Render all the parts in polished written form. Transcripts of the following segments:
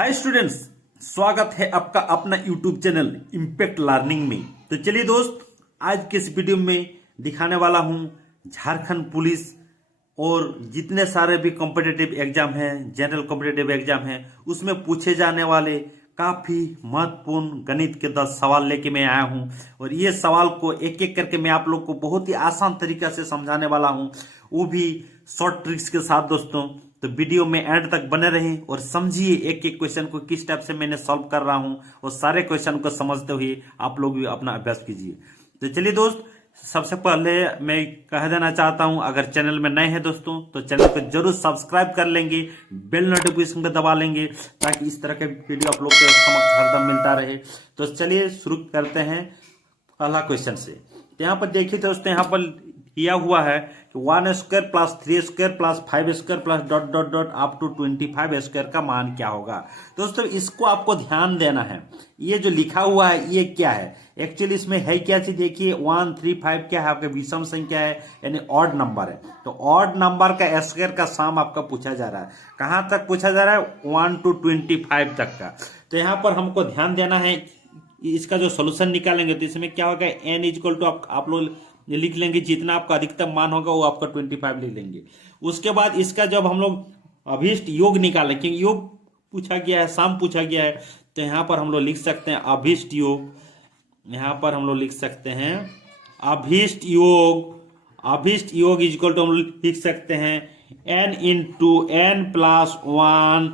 Hi students, स्वागत है आपका अपना यूट्यूब चैनल इम्पैक्ट लर्निंग में। तो चलिए दोस्त, आज के इस वीडियो में दिखाने वाला हूं झारखंड पुलिस और जितने सारे भी कॉम्पिटिटिव एग्जाम हैं, जनरल कॉम्पिटिटिव एग्जाम हैं, उसमें पूछे जाने वाले काफी महत्वपूर्ण गणित के 10 सवाल लेके मैं आया हूं। और ये सवाल को एक एक करके मैं आप लोग को बहुत ही आसान तरीका से समझाने वाला हूं, वो भी शॉर्ट ट्रिक्स के साथ दोस्तों। तो वीडियो में एंड तक बने रहें और समझिए एक एक क्वेश्चन को किस टाइप से मैंने सॉल्व कर रहा हूं, और सारे क्वेश्चन को समझते हुए आप लोग भी अपना अभ्यास कीजिए। तो चलिए दोस्त, सबसे पहले मैं कह देना चाहता हूं, अगर चैनल में नए हैं दोस्तों तो चैनल को जरूर सब्सक्राइब कर लेंगे, बेल नोटिफिकेशन को दबा लेंगे ताकि इस तरह के वीडियो आप लोग के समक्ष हरदम मिलता रहे। तो चलिए शुरू करते हैं पहला क्वेश्चन से। तो यहाँ पर देखिए दोस्तों, यहाँ पर दिया हुआ है कि 1 square plus 3 square plus 5 square plus dot dot dot up to 25 square का मान क्या होगा। दोस्तों इसको आपको ध्यान देना है, ये जो लिखा हुआ है ये क्या है एक्चुअली, इसमें है क्या चीज। देखिए 1 3 5 क्या है, आपका विषम संख्या है यानी ऑड नंबर है। तो ऑड नंबर का स्क्वायर का सम आपका पूछा जा रहा है। कहां तक पूछा जा रहा है? 1 to 25 तक का। तो यहां पर हमको ध्यान देना है, इसका जो सोल्यूशन निकालेंगे तो इसमें क्या होगा, n इक्वल टू आप लोग लिख लेंगे, जितना आपका अधिकतम मान होगा वो आपका 25 लिख लेंगे। उसके बाद इसका जब हम लोग अभीष्ट योग निकालें, क्योंकि योग पूछा गया है, सम पूछा गया है, तो यहाँ पर हम लोग लिख सकते हैं अभीष्ट योग। यहाँ पर हम लोग लिख सकते हैं अभीष्ट योग। अभीष्ट योग इक्वल टू हम लोग लिख सकते हैं n into n plus 1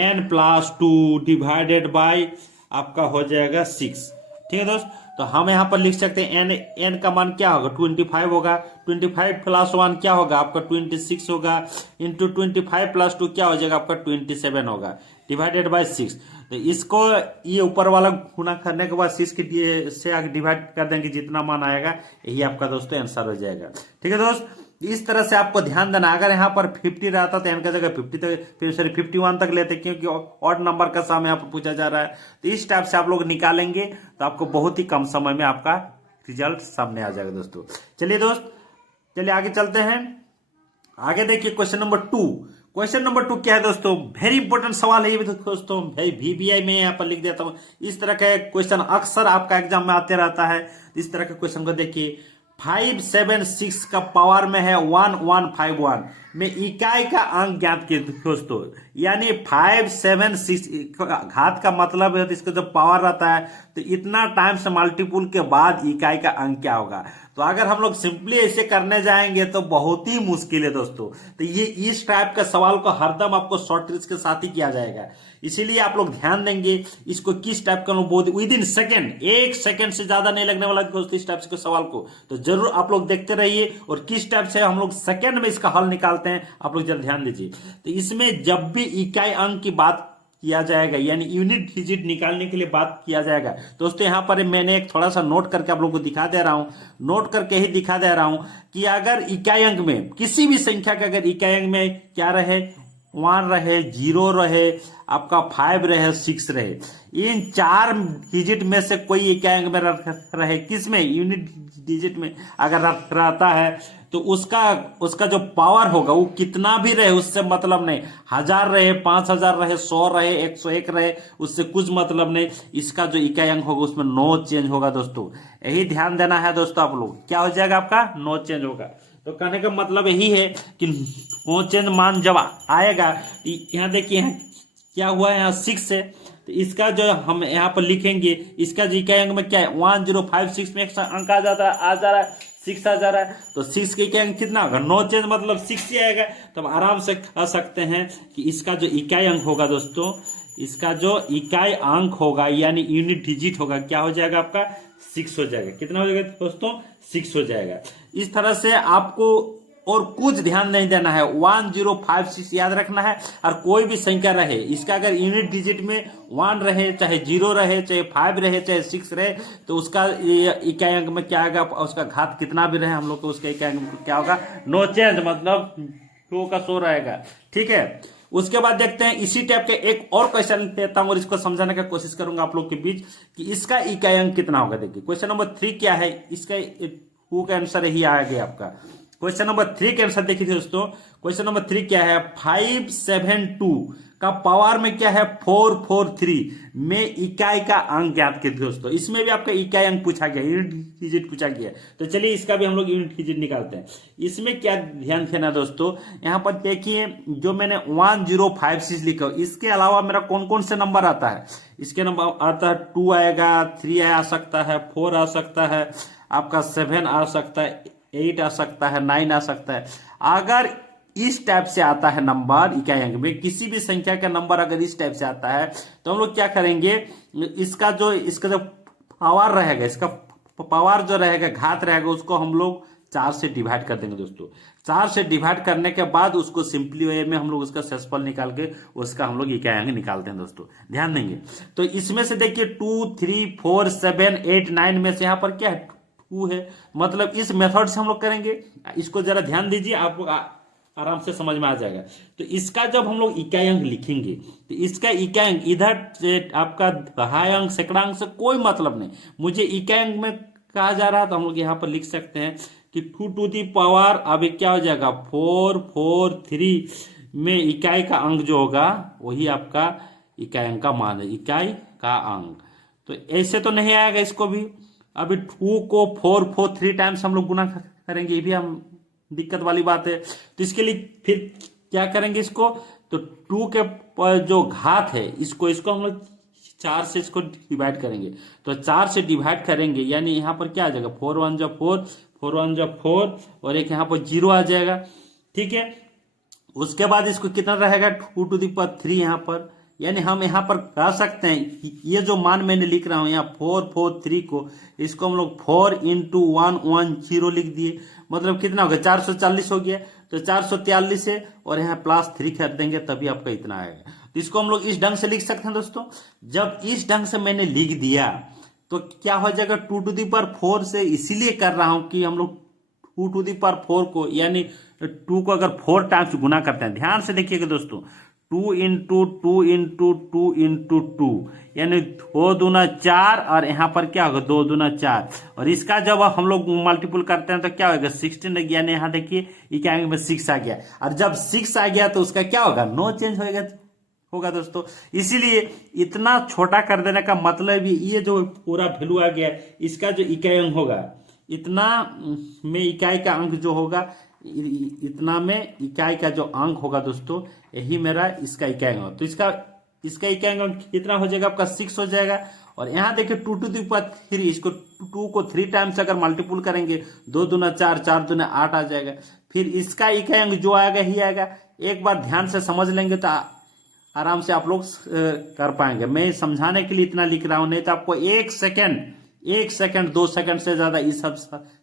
n plus 2 divided by आपका हो जाएगा 6। ठीक है दोस्त, तो हम यहाँ पर लिख सकते हैं n का मान क्या होगा, 25 होगा। 25 प्लस 1 क्या होगा आपका 26 होगा, इंटू 25 प्लस 2 क्या हो जाएगा आपका 27 होगा, डिवाइडेड बाय 6। तो इसको ये ऊपर वाला गुना करने के बाद 6 के से डिवाइड कर देंगे, जितना मान आएगा यही आपका दोस्तों आंसर हो जाएगा। ठीक है दोस्त, इस तरह से आपको ध्यान देना। अगर यहाँ पर 50 रहता तो n का जगह 50 तक, फिर सॉरी 51 तक लेते, क्योंकि ऑड नंबर का सम यहाँ पर पूछा जा रहा है। तो इस टाइप से आप लोग निकालेंगे तो आपको बहुत ही कम समय में आपका रिजल्ट सामने आ जाएगा दोस्तों। चलिए दोस्त, चलिए आगे चलते हैं। आगे देखिए क्वेश्चन नंबर 2। क्वेश्चन नंबर 2 क्या है दोस्तों, वेरी इंपॉर्टेंट सवाल है ये भी दोस्तों। भाई VBI में यहाँ पर लिख देता हूँ, इस तरह का क्वेश्चन अक्सर आपका एग्जाम में आते रहता है। इस तरह के क्वेश्चन को देखिए, 576 का पावर में है 1151 में इकाई का अंक ज्ञात किए दोस्तों। यानी 576 घात का मतलब है, तो इसका जो पावर रहता है तो इतना टाइम से मल्टीपुल के बाद इकाई का अंक क्या होगा। तो अगर हम लोग सिंपली ऐसे करने जाएंगे तो बहुत ही मुश्किल है दोस्तों। तो ये इस टाइप का सवाल को हरदम आपको शॉर्ट ट्रिक्स के साथ ही किया जाएगा, इसीलिए आप लोग ध्यान देंगे इसको किस टाइप का विद इन सेकेंड, 1 सेकेंड से ज्यादा नहीं लगने वाला दोस्तों इस टाइप के सवाल को। तो जरूर आप लोग देखते रहिए और किस टाइप से हम लोग सेकेंड में इसका हल निकालते हैं आप लोग जरूर ध्यान दीजिए। तो इसमें जब भी इकाई अंक की बात किया जाएगा यानी यूनिट डिजिट निकालने के लिए बात किया जाएगा दोस्तों, यहां पर मैंने एक थोड़ा सा नोट करके आप लोगों को दिखा दे रहा हूं, नोट करके ही दिखा दे रहा हूं कि अगर इकाई अंक में किसी भी संख्या का अगर इकाई अंक में क्या रहे, 1 रहे, 0 रहे, आपका 5 रहे, 6 रहे, इन 4 डिजिट में से कोई इकाई अंक में रहे, किसमें, यूनिट डिजिट में अगर रहता है तो उसका जो पावर होगा वो कितना भी रहे उससे मतलब नहीं, 1000 रहे, 5000 रहे, 100 रहे, 101 रहे, उससे कुछ मतलब नहीं। इसका जो इकाई अंक होगा उसमें नो चेंज होगा दोस्तों। यही ध्यान देना है दोस्तों आप लोग, क्या हो जाएगा आपका नो चेंज होगा। तो कहने का मतलब यही है कि नो चेंज मान जब आएगा, यहाँ देखिए यहाँ क्या हुआ है, यहाँ 6 है, तो इसका जो हम यहाँ पर लिखेंगे, इसका जो इकाई अंक में क्या है 1056 में एक अंक आ जाता है, आ जा रहा है 6 आ जा रहा है, तो 6 के इकाई अंक कितना होगा, नो चेंज मतलब 6 ही आएगा। तो हम आराम से कह सकते हैं कि इसका जो इकाई अंक होगा दोस्तों, इसका जो इकाई अंक होगा यानी यूनिट डिजिट होगा, क्या हो जाएगा आपका 6 हो जाएगा। कितना हो जाएगा दोस्तों, 6 हो जाएगा। इस तरह से आपको और कुछ ध्यान नहीं देना है, 1056 याद रखना है। और कोई भी संख्या रहे, इसका अगर यूनिट डिजिट में 1 रहे, चाहे 0 रहे, चाहे 5 रहे, चाहे 6 रहे, तो उसका इकाई अंक में क्या आएगा, उसका घात कितना भी रहे हम लोग को उसका इकाई अंक में क्या होगा, नो चेंज मतलब 2 का 100 रहेगा। ठीक है, उसके बाद देखते हैं इसी टाइप के एक और क्वेश्चन लेता हूं और इसको समझाने का कोशिश करूंगा आप लोग के बीच कि इसका इकाई अंक कितना होगा। देखिए क्वेश्चन नंबर 3 क्या है, इसका का आंसर यही आ गया आपका। क्वेश्चन नंबर 3 के आंसर देखिए दोस्तों, क्वेश्चन नंबर 3 क्या है, 572 का पावर में क्या है 443 में इकाई का अंक ज्ञात कीजिए दोस्तों। इसमें भी आपका इकाई अंक पूछा गया, यूनिट डिजिट पूछा गया। तो चलिए इसका भी हम लोग यूनिट डिजिट निकालते हैं। इसमें क्या ध्यान देना दोस्तों, यहाँ पर देखिए जो मैंने 1056 लिखा, इसके अलावा मेरा कौन कौन से नंबर आता है। इसके नंबर आता है 2 आएगा, 3 आ सकता है, 4 आ सकता है, आपका 7 आ सकता है, 8 आ सकता है, 9 आ सकता है। अगर इस टाइप से आता है नंबर इकाई अंक में, किसी भी संख्या का नंबर अगर इस टाइप से आता है तो हम लोग क्या करेंगे, इसका जो पावर रहेगा, इसका पावर जो रहेगा, घात रहेगा, उसको हम लोग 4 से डिवाइड कर देंगे दोस्तों। 4 से डिवाइड करने के बाद उसको सिंपली वे में हम लोग उसका शेषफल निकाल के उसका हम लोग इकाई अंक निकालते हैं दोस्तों, ध्यान देंगे। तो इसमें से देखिए 2, 3, 4, 7, 8, 9 में से यहाँ पर क्या है 2 है, मतलब इस मेथड से हम लोग करेंगे। इसको जरा ध्यान दीजिए, आपको आराम से समझ में आ जाएगा। तो इसका जब हम लोग इकाई अंक लिखेंगे तो इसका इकाई अंक इधर से आपका दहाई अंक सैकड़ांक से कोई मतलब नहीं, मुझे इकाई अंक में कहा जा रहा है तो हम लोग यहाँ पर लिख सकते हैं कि 2 टू दी पावर, अब क्या हो जाएगा 443 में इकाई का अंक जो होगा वही आपका इकाई अंक का मान है, इकाई का अंक। तो ऐसे तो नहीं आएगा, इसको भी अभी 2 को 443 टाइम्स हम लोग गुना करेंगे, ये भी हम दिक्कत वाली बात है। तो इसके लिए फिर क्या करेंगे, इसको तो 2 के जो घात है इसको हम लोग 4 से इसको डिवाइड करेंगे। तो 4 से डिवाइड करेंगे यानी यहाँ पर क्या आ जाएगा 4 1 जा 4, 4 1 जा 4 और एक यहाँ पर 0 आ जाएगा, ठीक है। उसके बाद इसको कितना रहेगा 2 टू दी पावर 3 यहाँ पर, यानी हम यहाँ पर कह सकते हैं ये जो मान मैंने लिख रहा हूँ यहाँ 443 को, इसको हम लोग 4 × 110 लिख दिए, मतलब कितना हो गया 440 हो गया। तो 443 है और यहाँ +3 कर देंगे तभी आपका इतना आएगा। तो इसको हम लोग इस ढंग से लिख सकते हैं दोस्तों। जब इस ढंग से मैंने लिख दिया तो क्या हो जाएगा 2 टू दी पावर 4 से इसीलिए कर रहा हूं कि हम लोग 2 टू दी पावर 4 को यानी 2 को अगर 4 टाइम्स गुना करते हैं, ध्यान से देखिएगा दोस्तों, 2 × 2 × 2 × 2 यानी 2 दूना 4 और यहाँ पर क्या होगा 2 दूना 4 और इसका जब हम लोग मल्टीपल करते हैं तो क्या होगा 16, यानी यहाँ देखिए इकाई अंक में 6 आ गया, और जब 6 आ गया तो उसका क्या होगा नो चेंज होगा दोस्तों। इसीलिए इतना छोटा कर देने का मतलब ये जो पूरा वैल्यू आ गया इसका जो इकाई अंक होगा, इतना में इकाई का अंक जो होगा, इतना में इकाई का जो अंक होगा दोस्तों, यही मेरा इसका इकाई अंक। तो इसका इकाई अंक कितना हो जाएगा आपका 6 हो जाएगा। और यहाँ देखिए 2 टू दी पावर 3, इसको 2 को 3 टाइम्स अगर मल्टीपल करेंगे 2 दूना 4, 4 दूना 8 आ जाएगा। फिर इसका इकाई अंक जो आएगा ही आएगा। एक बार ध्यान से समझ लेंगे तो आराम से आप लोग कर पाएंगे। मैं समझाने के लिए इतना लिख रहा हूं, नहीं तो आपको 1 सेकंड 2 सेकंड से ज्यादा इस सब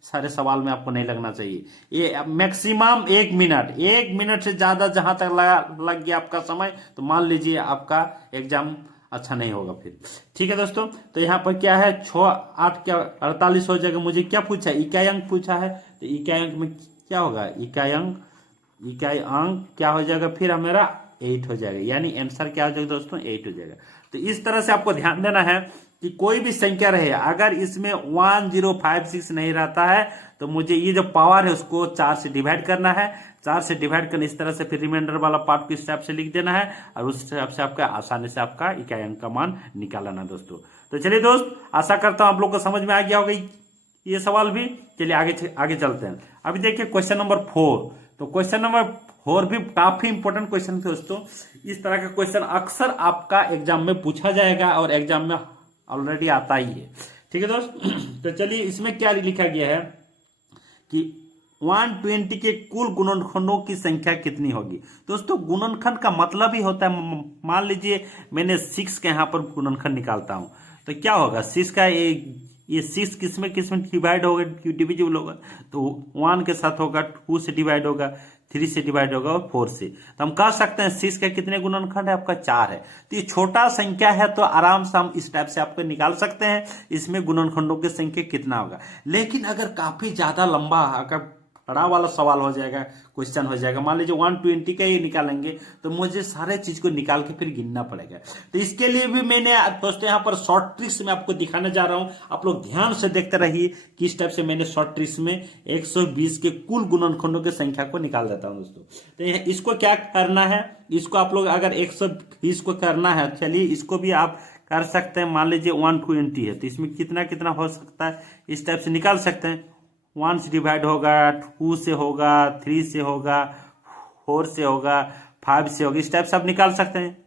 सारे सवाल में आपको नहीं लगना चाहिए। ये मैक्सिमम 1 मिनट, 1 मिनट से ज्यादा जहां तक लग गया आपका समय तो मान लीजिए आपका एग्जाम अच्छा नहीं होगा फिर, ठीक है दोस्तों। तो यहाँ पर क्या है 6 8 क्या 48 हो जाएगा। मुझे क्या पूछा है इकाई अंक पूछा है, तो इकाई अंक में क्या होगा इकाई अंक क्या हो जाएगा फिर हमारा 8 हो जाएगा, यानी आंसर क्या हो जाएगा दोस्तों 8 हो जाएगा। तो इस तरह से आपको ध्यान देना है कि कोई भी संख्या रहे अगर इसमें 1056 नहीं रहता है तो मुझे ये जो पावर है उसको 4 से डिवाइड करना है। 4 से डिवाइड करना इस तरह से, फिर रिमाइंडर वाला पार्ट को इस टाइप से लिख देना है और उस हिसाब से आपका आसानी से आपका इकाई अंक का मान निकालना दोस्तों। तो चलिए दोस्त, आशा करता हूं आप लोग को समझ में आ गया होगा ये सवाल भी। चलिए आगे चलते हैं। अभी देखिए क्वेश्चन नंबर 4। तो क्वेश्चन नंबर 4 भी काफी इंपॉर्टेंट क्वेश्चन थे दोस्तों। इस तरह का क्वेश्चन अक्सर आपका एग्जाम में पूछा जाएगा और एग्जाम में ऑलरेडी आता ही है, ठीक है दोस्त। तो चलिए इसमें क्या लिखा गया है कि 120 के कुल गुणनखंडों की संख्या कितनी होगी। दोस्तों गुणनखंड का मतलब ही होता है, मान लीजिए मैंने 6 के यहाँ पर गुणनखंड निकालता हूं तो क्या होगा 6 का ये 6 किसमें डिवाइड होगा, डिविजिबल होगा, तो 1 के साथ होगा, 2 से डिवाइड होगा, 3 से डिवाइड होगा और 4 से। तो हम कह सकते हैं 6 का कितने गुणनखंड है आपका 4 है। तो ये छोटा संख्या है तो आराम से हम इस टाइप से आपको निकाल सकते हैं इसमें गुणनखंडों की संख्या कितना होगा। लेकिन अगर काफी ज्यादा लंबा अगर कड़ा वाला सवाल हो जाएगा, क्वेश्चन हो जाएगा। मान लीजिए 120 का ये निकालेंगे तो मुझे सारे चीज को निकाल के फिर गिनना पड़ेगा। तो इसके लिए भी मैंने दोस्तों यहाँ पर शॉर्ट ट्रिक्स में आपको दिखाने जा रहा हूं। आप लोग ध्यान से देखते रहिए किस टाइप से मैंने शॉर्ट ट्रिक्स में 120 के कुल गुणनखंडों की संख्या को निकाल देता हूं दोस्तों। तो इसको क्या करना है, इसको आप लोग अगर 120 को करना है, चलिए इसको भी आप कर सकते हैं। मान लीजिए 120 है तो इसमें कितना कितना हो सकता है, इस टाइप से निकाल सकते हैं। 1 से डिवाइड होगा, 2 से होगा, 3 से होगा, 4 से होगा, 5 से होगा, इस टाइप से आप निकाल सकते हैं।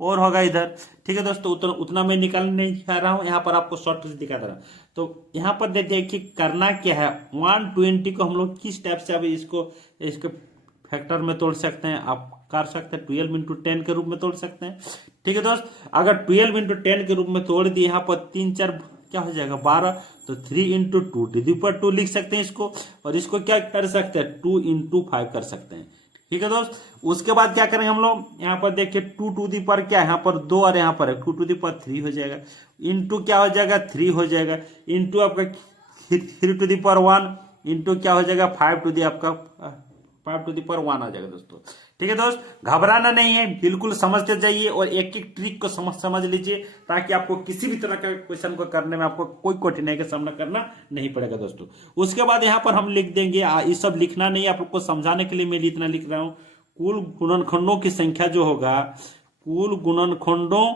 और होगा इधर, ठीक है दोस्तों। उतना मैं निकालने नहीं जा रहा हूं, यहाँ पर आपको शॉर्ट ट्रिक दिखा दे रहा हूं। तो यहाँ पर देखिए करना क्या है, 120 को हम लोग किस टाइप से अभी इसके फैक्टर में तोड़ सकते हैं, आप कर सकते हैं 12 इंटू 10 के रूप में तोड़ सकते हैं। ठीक है दोस्त, अगर 12 इंटू 10 के रूप में तोड़ दिए, यहाँ पर 3 4 क्या हो जाएगा 12, तो 3 इंटू 2 टू दी पर 2 लिख सकते हैं इसको। और इसको क्या कर सकते हैं 2 इंटू 5 कर सकते हैं। ठीक है दोस्त, उसके बाद क्या करेंगे हम लोग, यहाँ पर देखिए 2 टू दी पर क्या है, यहाँ पर 2 और यहाँ पर है 2 टू दी पर 3 हो जाएगा। इंटू क्या हो जाएगा 3 हो जाएगा, इंटू आपका 3 टू दी पर 1, इंटू क्या हो जाएगा 5 टू दी आपका 5 टू दी पर 1 आ जाएगा दोस्तों। ठीक है दोस्त, घबराना नहीं है, बिल्कुल समझते जाइए और एक एक ट्रिक को समझ लीजिए, ताकि आपको किसी भी तरह का क्वेश्चन को करने में आपको कोई कठिनाई का सामना करना नहीं पड़ेगा दोस्तों। उसके बाद यहाँ पर हम लिख देंगे, ये सब लिखना नहीं, आप लोग को समझाने के लिए मैं इतना लिख रहा हूँ। कुल गुणनखंडों की संख्या जो होगा, कुल गुणनखंडों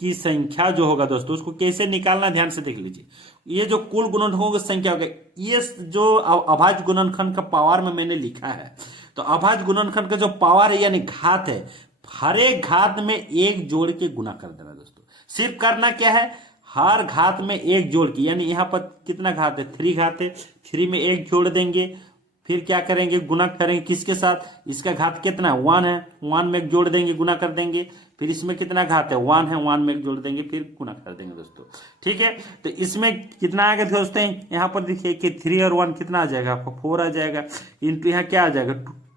की संख्या जो होगा दोस्तों, उसको कैसे निकालना ध्यान से देख लीजिए। ये जो कुल गुणनखंडों की संख्या होगा, ये जो अभाज्य गुणनखंड का पावर में मैंने लिखा है, तो अभाज्य गुणनखंड का जो पावर है यानी घात है, हर एक घात में एक जोड़ के गुना कर देना दोस्तों। सिर्फ करना क्या है, हर घात में एक जोड़ के, यानी यहाँ पर कितना घात है 3 घात है, 3 में एक जोड़ देंगे, फिर क्या करेंगे गुना करेंगे किसके साथ, इसका घात कितना है 1 है, 1 में एक जोड़ देंगे गुना कर देंगे, फिर इसमें कितना घात है 1 है, 1 में एक जोड़ देंगे फिर गुना कर देंगे दोस्तों। ठीक है, तो इसमें कितना आएगा दोस्तों, यहाँ पर देखिए कि 3 और 1 कितना आ जाएगा आपको 4 आ जाएगा, इंटू यहाँ क्या आ जाएगा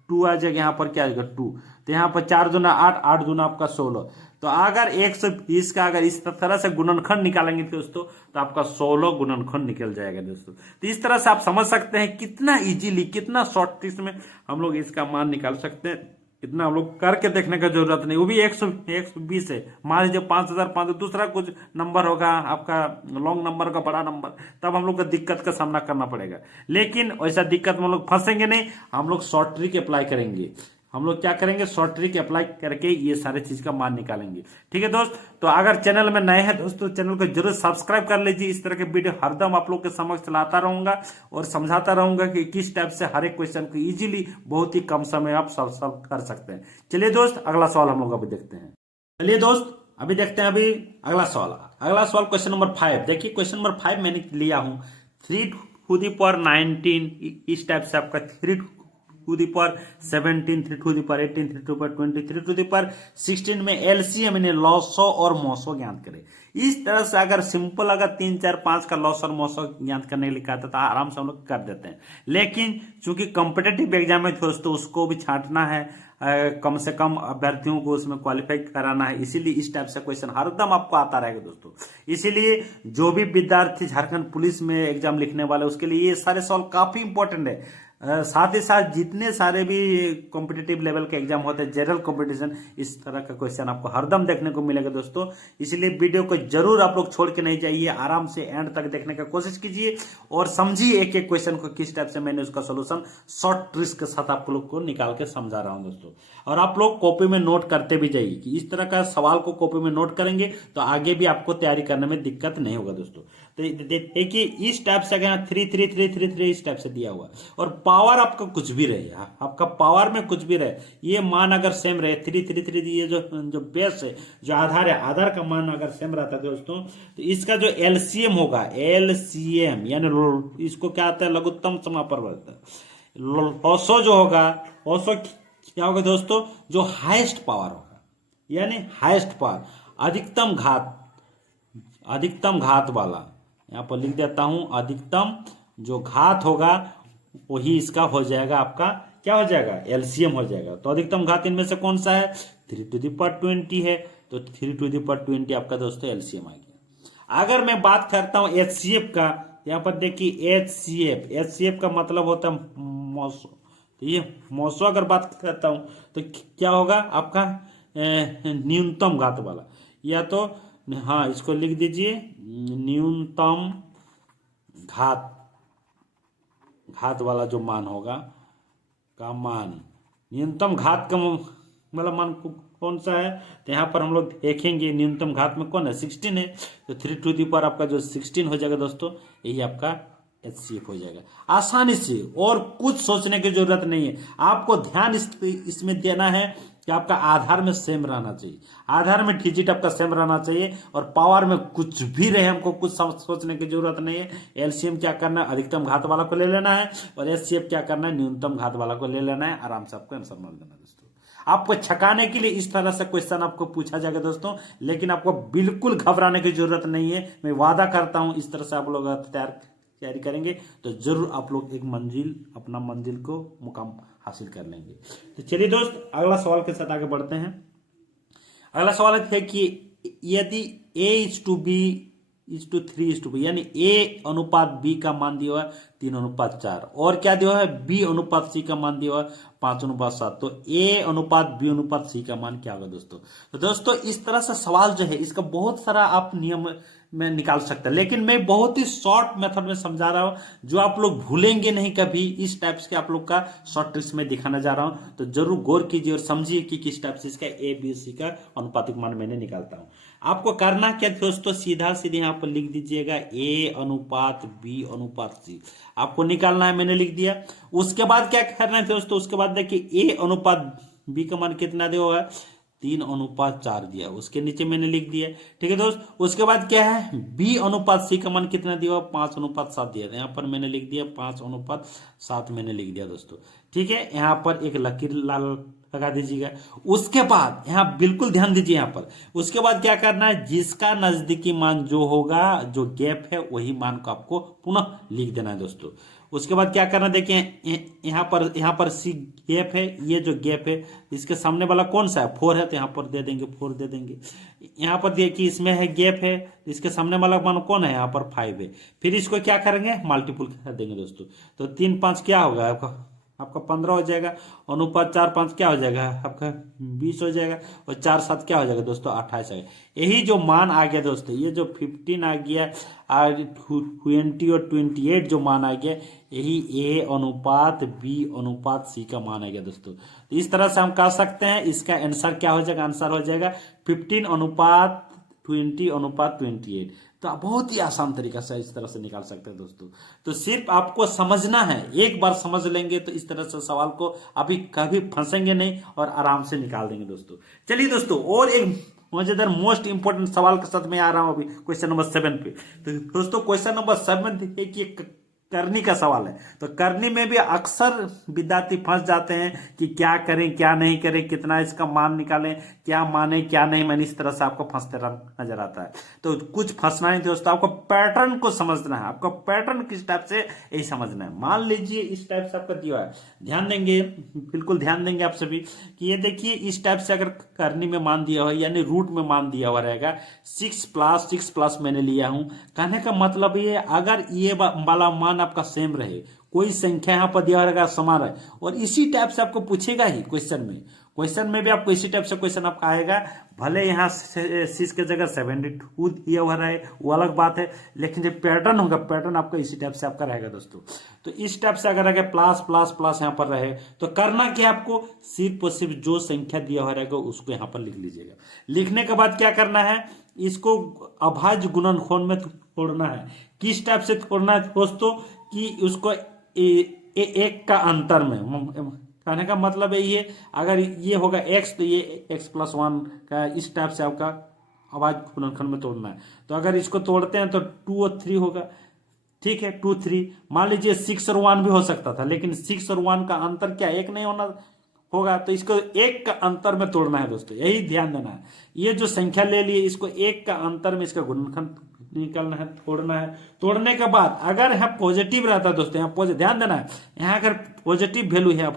2 आ जाएगा, यहाँ पर क्या आ जाएगा 2, तो यहाँ पर 4 दूना 8, 8 दूना आपका 16। तो अगर 120 का अगर इस तरह से गुणनखंड निकालेंगे दोस्तों, तो आपका 16 गुणनखंड निकल जाएगा दोस्तों। तो इस तरह से आप समझ सकते हैं कितना इजीली, कितना शॉर्ट ट्रिक्स में हम लोग इसका मान निकाल सकते हैं। इतना हम लोग करके देखने का जरूरत नहीं, वो भी 120 है। मान लीजिए 5005, दूसरा कुछ नंबर होगा आपका लॉन्ग नंबर का बड़ा नंबर, तब हम लोग को दिक्कत का सामना करना पड़ेगा। लेकिन वैसा दिक्कत में हम लोग फंसेंगे नहीं, हम लोग शॉर्ट ट्रिक अप्लाई करेंगे। हम लोग क्या करेंगे, शॉर्ट ट्रिक अप्लाई करके ये सारे चीज का मान निकालेंगे। ठीक है दोस्त, तो अगर चैनल में नए हैं दोस्तों, चैनल को जरूर सब्सक्राइब कर लीजिए। इस तरह के वीडियो हरदम आप लोग के समक्ष लाता रहूंगा और समझाता रहूंगा कि किस टाइप से हर एक क्वेश्चन को इजीली बहुत ही कम समय आप सॉल्व कर सकते हैं। चलिए दोस्त, अगला सवाल हम लोग अभी देखते हैं। चलिए दोस्त, अभी देखते हैं अभी अगला सवाल क्वेश्चन नंबर 5। देखिए क्वेश्चन नंबर 5 मैंने लिया हूं 3 टू दी पावर 19, इस टाइप से आपका 3 to the power 17, 3 to the power 18, 3 to the power 20, 3 to the power 16 में एलसीएम यानी लॉसो और मोसो ज्ञात करें। इस तरह से अगर सिंपल अगर 3 4 5 का लॉस और मोसो ज्ञात करने के लिए लिखा था तो आराम से हम लोग कर देते हैं। लेकिन चूंकि कॉम्पिटेटिव एग्जाम में दोस्तों उसको भी छांटना है, कम से कम अभ्यर्थियों को उसमें क्वालिफाई कराना है, इसीलिए इस टाइप से क्वेश्चन हरदम आपको आता रहेगा दोस्तों। इसीलिए जो भी विद्यार्थी झारखंड पुलिस में एग्जाम लिखने वाले उसके लिए ये सारे सवाल काफी इंपॉर्टेंट है। साथ ही साथ जितने सारे भी कॉम्पिटिटिव लेवल के एग्जाम होते हैं, जनरल कंपटीशन, इस तरह का क्वेश्चन आपको हरदम देखने को मिलेगा दोस्तों। इसलिए वीडियो को जरूर आप लोग छोड़ के नहीं जाइए, आराम से एंड तक देखने का कोशिश कीजिए और समझिए एक एक क्वेश्चन को किस टाइप से मैंने उसका सोल्यूशन शॉर्ट ट्रिक्स के साथ आप लोग को निकाल के समझा रहा हूं दोस्तों। और आप लोग कॉपी में नोट करते भी जाइए कि इस तरह का सवाल को कॉपी में नोट करेंगे तो आगे भी आपको तैयारी करने में दिक्कत नहीं होगा दोस्तों। तो देखिए इस टाइप से अगर 3 3 3 3 3 इस टाइप से दिया हुआ और पावर आपका कुछ भी रहे, आपका पावर में कुछ भी रहे, ये मान अगर सेम रहे 3 3 3, ये जो बेस है, जो आधार है, आधार का मान अगर सेम रहता है दोस्तों, तो इसका जो एलसीएम होगा, एलसीएम यानी इसको क्या आता है लघुत्तम समापवर्त, औसो जो होगा, औसो क्या होगा दोस्तों, जो हाईएस्ट पावर होगा, यानी हाईएस्ट पावर, अधिकतम घात वाला, यहां पर लिख देता हूं, अधिकतम जो घात होगा वही इसका हो जाएगा, आपका क्या हो जाएगा एलसीएम हो जाएगा। तो अधिकतम घात इनमें से कौन सा है 3 टू दी पावर 20 है, तो 3 टू दी पावर 20 आपका दोस्तों एलसीएम आ गया। अगर मैं बात करता हूं एचसीएफ का, यहाँ पर देखिए एचसीएफ का मतलब होता है मौसो। तो ये मौसो अगर बात करता हूँ तो क्या होगा आपका न्यूनतम घात वाला, या तो हाँ इसको लिख दीजिए न्यूनतम घात, घात वाला जो मान होगा का मान, न्यूनतम घात का मतलब मान कौन सा है, तो यहाँ पर हम लोग देखेंगे न्यूनतम घात में कौन है 16 है, तो 3 टू दी पावर आपका जो 16 हो जाएगा दोस्तों, यही आपका HCF हो जाएगा आसानी से, और कुछ सोचने की जरूरत नहीं है। आपको ध्यान इसमें देना है कि आपका आधार में सेम रहना चाहिए, आधार में डिजिट आपका सेम रहना चाहिए, और पावर में कुछ भी रहे हमको कुछ सोचने की जरूरत नहीं है। एलसीएम क्या करना है, अधिकतम घात वाला को ले लेना है, और HCF क्या करना है, न्यूनतम घात वाला को ले लेना है। आराम से आपको आंसर मिल देना दोस्तों। आपको छकाने के लिए इस तरह से क्वेश्चन आपको पूछा जाएगा दोस्तों, लेकिन आपको बिल्कुल घबराने की जरूरत नहीं है। मैं वादा करता हूं इस तरह से आप लोग तैयारी करेंगे तो जरूर आप लोग एक मंजिल, अपना मंजिल को मुकाम हासिल कर लेंगे। तो चलिए दोस्त अगला सवाल के साथ आगे बढ़ते हैं। अगला सवाल है कि यदि A:B:3:B यानी A अनुपात B का मान दिया हुआ है 3:4, और क्या दिया हुआ है B अनुपात C का मान दिया हुआ है 5:7, तो A अनुपात B अनुपात C का मान क्या होगा दोस्तों। तो दोस्तों इस तरह से सवाल जो है इसका बहुत सारा आप नियम में निकाल सकते हैं, लेकिन मैं बहुत ही शॉर्ट मेथड में समझा रहा हूं जो आप लोग भूलेंगे नहीं कभी। इस टाइप्स के आप लोग का शॉर्ट ट्रिक्स में दिखाने जा रहा हूं, तो जरूर गौर कीजिए और समझिए कि किस टाइप से इसका ABC का अनुपातिक मान मैंने निकालता हूं। आपको करना क्या दोस्तों, सीधा सीधे यहाँ पर लिख दीजिएगा A अनुपात B अनुपात C आपको निकालना है, मैंने लिख दिया। उसके बाद क्या करना है दोस्तों, उसके बाद देखिए A अनुपात B का मान कितना दिया हुआ है 3:4 दिया, उसके नीचे मैंने लिख दिया। ठीक है दोस्त, उसके बाद क्या है B अनुपात C का मान कितना दिया हुआ 5:7 दिया, यहाँ पर मैंने लिख दिया 5:7 मैंने लिख दिया दोस्तों। ठीक है, यहाँ पर एक लकीर लाल लगा दीजिएगा। उसके बाद यहाँ बिल्कुल ध्यान दीजिए, यहाँ पर उसके बाद क्या करना है, जिसका नजदीकी मान जो होगा, जो गैप है वही मान को आपको पुनः लिख देना है दोस्तों। उसके बाद क्या करना, देखिए यहाँ पर C गैप है, ये जो गैप है इसके सामने वाला कौन सा है 4 है, तो यहाँ पर दे देंगे 4 दे देंगे। यहाँ पर देखिए इसमें है गैप है, इसके सामने वाला मान कौन है, यहाँ पर 5 है। फिर इसको क्या करेंगे मल्टीपल कर देंगे दोस्तों, तो 3×5 क्या होगा आपका 15 हो जाएगा, अनुपात 4×5 क्या हो जाएगा आपका 20 हो जाएगा, और 4×7 क्या हो जाएगा दोस्तों 28 आएगा। यही जो मान आ गया दोस्तों, ये जो 15 आ गया और 20 और 28 जो मान आ गया, यही A अनुपात B अनुपात C का मान आ गया दोस्तों। तो इस तरह से हम कह सकते हैं इसका आंसर क्या हो जाएगा, आंसर हो जाएगा 15:20:28। तो बहुत ही आसान तरीका से इस तरह से निकाल सकते हैं दोस्तों। तो सिर्फ आपको समझना है, एक बार समझ लेंगे तो इस तरह से सवाल को अभी कभी फंसेंगे नहीं और आराम से निकाल देंगे दोस्तों। चलिए दोस्तों, और एक मजेदार मोस्ट इंपोर्टेंट सवाल के साथ मैं आ रहा हूं अभी क्वेश्चन नंबर 7 पे। तो दोस्तों क्वेश्चन नंबर 7 देखिए करनी का सवाल है। तो करनी में भी अक्सर विद्यार्थी फंस जाते हैं कि क्या करें क्या नहीं करें, कितना इसका मान निकालें, क्या माने क्या नहीं माने, इस तरह से आपको फंसते नजर आता है। तो कुछ फंसना नहीं दोस्तों, आपको पैटर्न को समझना है, आपको पैटर्न किस टाइप से यही समझना है। मान लीजिए इस टाइप से आपका दिया है, ध्यान देंगे बिल्कुल ध्यान देंगे आप सभी कि ये देखिए इस टाइप से अगर करनी में मान दिया हुआ यानी रूट में मान दिया हुआ रहेगा 6+6+ मैंने लिया हूं। कहने का मतलब ये अगर ये वाला मान आपका सेम रहे, कोई संख्या यहां पर दिया रहेगा समान रहे, और इसी टाइप से आपको पूछेगा ही क्वेश्चन में भी आपको इसी टाइप से क्वेश्चन आपका आएगा। भले यहाँ 6 के जगह 72 दिया हुआ रहे वो अलग बात है, लेकिन जो पैटर्न होगा पैटर्न आपका इसी टाइप से आपका रहेगा दोस्तों। तो इस टाइप से अगर अगर प्लस प्लस प्लस यहाँ पर रहे तो करना क्या, आपको सिर्फ और सिर्फ जो संख्या दिया हुआ रहेगा उसको यहाँ पर लिख लीजिएगा। लिखने के बाद क्या करना है, इसको अभाज्य गुणनखंड में तोड़ना है। किस टाइप से तोड़ना है दोस्तों, कि उसको एक का अंतर में, कहने का मतलब है ये अगर ये होगा x तो ये x+1 का इस टाइप से आपका अभाज्य गुणनखंड में तोड़ना है। तो अगर इसको तोड़ते हैं तो 2 और 3 होगा, ठीक है 2 3। मान लीजिए 6 और 1 भी हो सकता था, लेकिन 6 और 1 का अंतर क्या एक नहीं होना होगा, तो इसको एक का अंतर में तोड़ना है दोस्तों, यही ध्यान देना है। ये जो संख्या ले लिए इसको एक का अंतर में इसका गुणनखंड निकालना है, तोड़ना है। तोड़ने के बाद अगर यहाँ पॉजिटिव रहता है दोस्तों, यहाँ ध्यान देना है, यहाँ अगर पॉजिटिव वैल्यू है,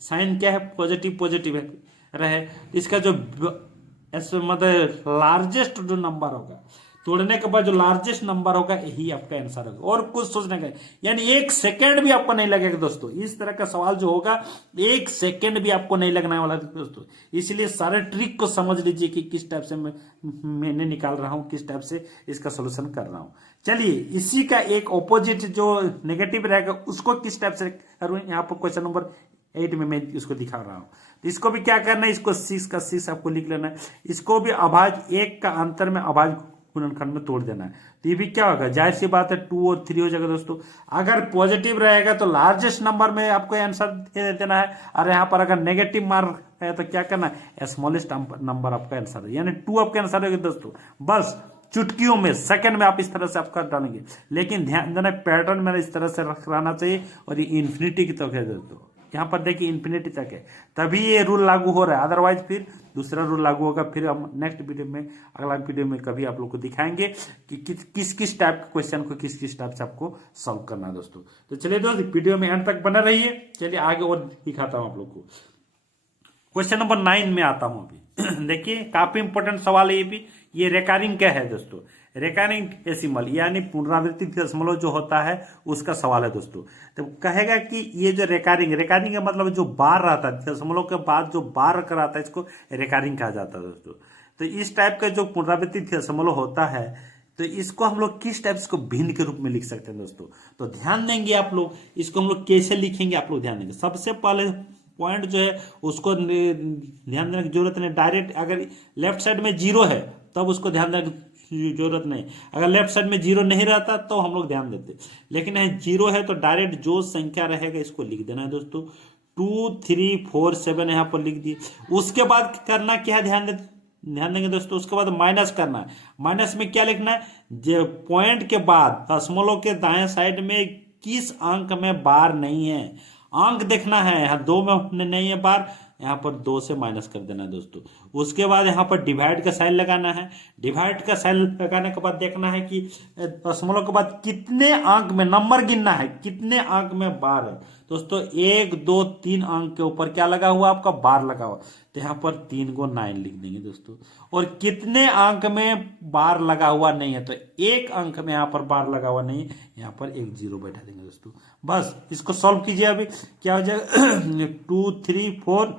साइन क्या है पॉजिटिव रहे, इसका जो मतलब लार्जेस्ट जो नंबर होगा, तोड़ने के बाद जो लार्जेस्ट नंबर होगा यही आपका आंसर होगा, और कुछ सोचने का यानी 1 सेकेंड भी आपको नहीं लगेगा दोस्तों। इस तरह का सवाल जो होगा 1 सेकेंड भी आपको नहीं लगने वाला दोस्तों। इसलिए सारे ट्रिक को समझ लीजिए कि किस टाइप से मैंने निकाल रहा हूं, किस टाइप से इसका सोल्यूशन कर रहा हूं। चलिए इसी का एक ऑपोजिट जो नेगेटिव रहेगा उसको किस टाइप से करूं, यहाँ पर क्वेश्चन नंबर 8 में मैं इसको दिखा रहा हूं। तो इसको भी क्या करना है, इसको 6 का 6 आपको लिख लेना है। इसको भी अभाज्य 1 का अंतर में अभाज्य गुणनखंड में तोड़ देना है। तो ये भी क्या होगा, जाहिर सी बात है 2 और 3 हो जाएगा दोस्तों। अगर पॉजिटिव रहेगा तो लार्जेस्ट नंबर में आपको आंसर दे देना है, और यहाँ पर अगर नेगेटिव मार्क है तो क्या करना है, स्मॉलेस्ट नंबर आपका आंसर है, यानी 2 आपका आंसर होगा दोस्तों। बस चुटकियों में, सेकंड में आप इस तरह से आपका डालेंगे, लेकिन ध्यान देना पैटर्न में इस तरह से रहना चाहिए, और ये इन्फिनिटी की तरफ है दोस्तों। यहाँ पर देखिए इन्फिनिटी तक है, तभी ये रूल लागू हो रहा है, अदरवाइज फिर दूसरा रूल लागू होगा। फिर हम नेक्स्ट वीडियो में, अगला वीडियो में कभी आप लोग को दिखाएंगे कि किस किस टाइप के क्वेश्चन को किस किस टाइप से आपको सॉल्व करना है दोस्तों। तो चलिए दोस्त वीडियो में एंड तक बना रहिए। चलिए आगे और दिखाता हूँ आप लोग को। क्वेश्चन नंबर 9 में आता हूं अभी। देखिए काफी इंपॉर्टेंट सवाल है ये भी। ये रेकरिंग क्या है दोस्तों, रेकरिंग डेसिमल यानी पुनरावृत्ति दशमलव जो होता है उसका सवाल है दोस्तों। तो कहेगा कि ये जो रेकरिंग का मतलब जो बार रहता है, दशमलव के बाद जो बार रहता है इसको रेकरिंग कहा जाता है दोस्तों। तो इस टाइप का जो पुनरावृत्ति दशमलव होता है, तो इसको हम लोग किस टाइप से भिन्न के रूप में लिख सकते हैं दोस्तों। तो ध्यान देंगे आप लोग, इसको हम लोग कैसे लिखेंगे आप लोग ध्यान देंगे। सबसे पहले पॉइंट जो है उसको ध्यान देने की जरूरत नहीं। डायरेक्ट अगर लेफ्ट साइड में 0 है तब उसको ध्यान देने की जरूरत नहीं, अगर लेफ्ट साइड में 0 नहीं रहता तो हम लोग ध्यान देते, लेकिन 0 है तो डायरेक्ट जो संख्या रहेगा इसको लिख देना है दोस्तों। 2 3 4 7 यहाँ पर लिख दिए। उसके बाद करना क्या है, ध्यान देंगे दोस्तों। उसके बाद माइनस करना है। माइनस में क्या लिखना है, जो पॉइंट के बाद दशमलव के दाएं साइड में किस अंक में बार नहीं है, अंक देखना है। यहाँ 2 में नहीं है बार, यहाँ पर 2 से माइनस कर देना है दोस्तों। उसके बाद यहाँ पर डिवाइड का साइन लगाना है। डिवाइड का साइन लगाने के बाद देखना है कि दशमलव के बाद कितने अंक में, नंबर गिनना है कितने अंक में बार है दोस्तों। 1 2 3 अंक के ऊपर क्या लगा हुआ, आपका बार लगा हुआ, तो यहाँ पर 3 को 9 लिख देंगे दोस्तों। और कितने अंक में बार लगा हुआ नहीं है, तो 1 अंक में यहाँ पर बार लगा हुआ नहीं है, यहाँ पर एक 0 बैठा देंगे दोस्तों। बस इसको सॉल्व कीजिए। अभी क्या हो जाएगा 2 3 4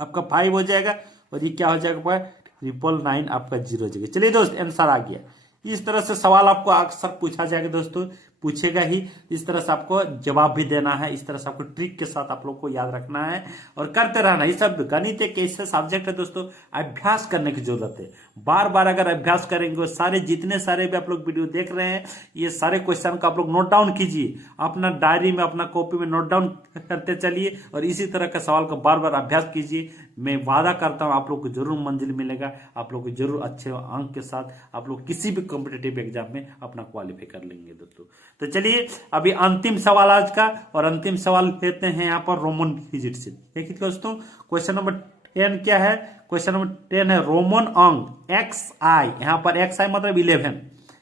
आपका 5 हो जाएगा, और ये क्या हो जाएगा 999 आपका 0 हो जाएगा। चलिए दोस्त आंसर आ गया। इस तरह से सवाल आपको अक्सर पूछा जाएगा दोस्तों, पूछेगा ही। इस तरह से आपको जवाब भी देना है, इस तरह से आपको ट्रिक के साथ आप लोग को याद रखना है और करते रहना। ये सब गणित एक ऐसा सब्जेक्ट है दोस्तों, अभ्यास करने की जरूरत है। बार बार अगर अभ्यास करेंगे, सारे जितने सारे भी आप लोग वीडियो देख रहे हैं, ये सारे क्वेश्चन को आप लोग नोट डाउन कीजिए, अपना डायरी में, अपना कॉपी में नोट डाउन करते चलिए, और इसी तरह का सवाल को बार बार अभ्यास कीजिए। मैं वादा करता हूं आप लोग को जरूर मंजिल मिलेगा, आप लोग को जरूर अच्छे अंक के साथ आप लोग किसी भी कॉम्पिटेटिव एग्जाम में अपना क्वालिफाई कर लेंगे दोस्तों। तो चलिए अभी अंतिम सवाल आज का, और अंतिम सवाल लेते हैं यहाँ पर रोमन डिजिट से। देखिए दोस्तों क्वेश्चन नंबर 10 क्या है, क्वेश्चन नंबर 10 है रोमन अंक एक्स आई। यहाँ पर एक्स आई मतलब 11,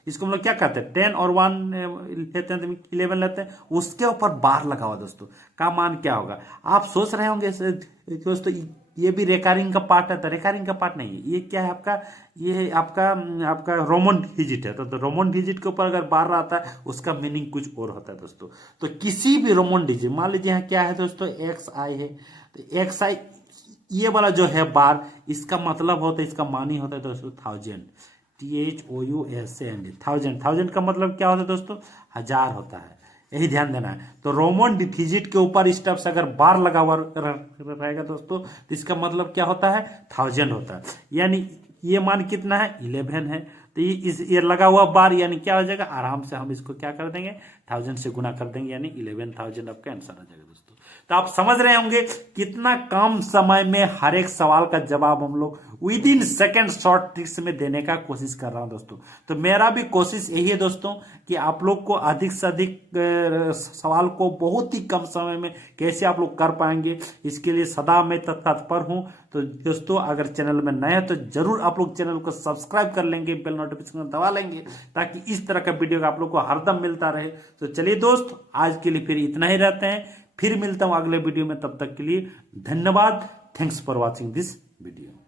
इसको हम लोग क्या करते हैं 10 और 1 लेते हैं तो 11 लेते हैं, उसके ऊपर बार लगा हुआ दोस्तों का मान क्या होगा। आप सोच रहे होंगे दोस्तों ये भी रेकरिंग का पार्ट है, तो रेकरिंग का पार्ट नहीं है, ये क्या है आपका, ये आपका रोमन डिजिट है। तो रोमन डिजिट के ऊपर अगर बार रहता है उसका मीनिंग कुछ और होता है दोस्तों। तो किसी भी रोमन डिजिट, मान लीजिए यहाँ क्या है दोस्तों एक्स आई है, तो एक्स आई ये वाला जो है बार, इसका मतलब होता है, इसका मान ही होता है दोस्तों 1000, THOUSAND 1000 का मतलब क्या होता है दोस्तों, 1000 होता है, यही ध्यान देना है। तो रोमन डिजिट के ऊपर इस टाइप से अगर बार लगा हुआ रहेगा दोस्तों, तो इसका मतलब क्या होता है 1000 होता है। यानी ये मान कितना है 11 है, तो ये लगा हुआ बार यानी क्या हो जाएगा, आराम से हम इसको क्या कर देंगे 1000 से गुना कर देंगे, यानी 11000 आपका आंसर आ जाएगा दोस्तों। तो आप समझ रहे होंगे कितना कम समय में हर एक सवाल का जवाब हम लोग with in second short tricks में देने का कोशिश कर रहा हूं दोस्तों। तो मेरा भी कोशिश यही है दोस्तों कि आप लोग को अधिक से अधिक सवाल को बहुत ही कम समय में कैसे आप लोग कर पाएंगे, इसके लिए सदा मैं तत्पर हूं। तो दोस्तों अगर चैनल में नए हैं तो जरूर आप लोग चैनल को सब्सक्राइब कर लेंगे, बेल नोटिफिकेशन दबा लेंगे, ताकि इस तरह का वीडियो आप लोग को हरदम मिलता रहे। तो चलिए दोस्त आज के लिए फिर इतना ही रहते हैं, फिर मिलता हूं अगले वीडियो में, तब तक के लिए धन्यवाद। Thanks for watching this video.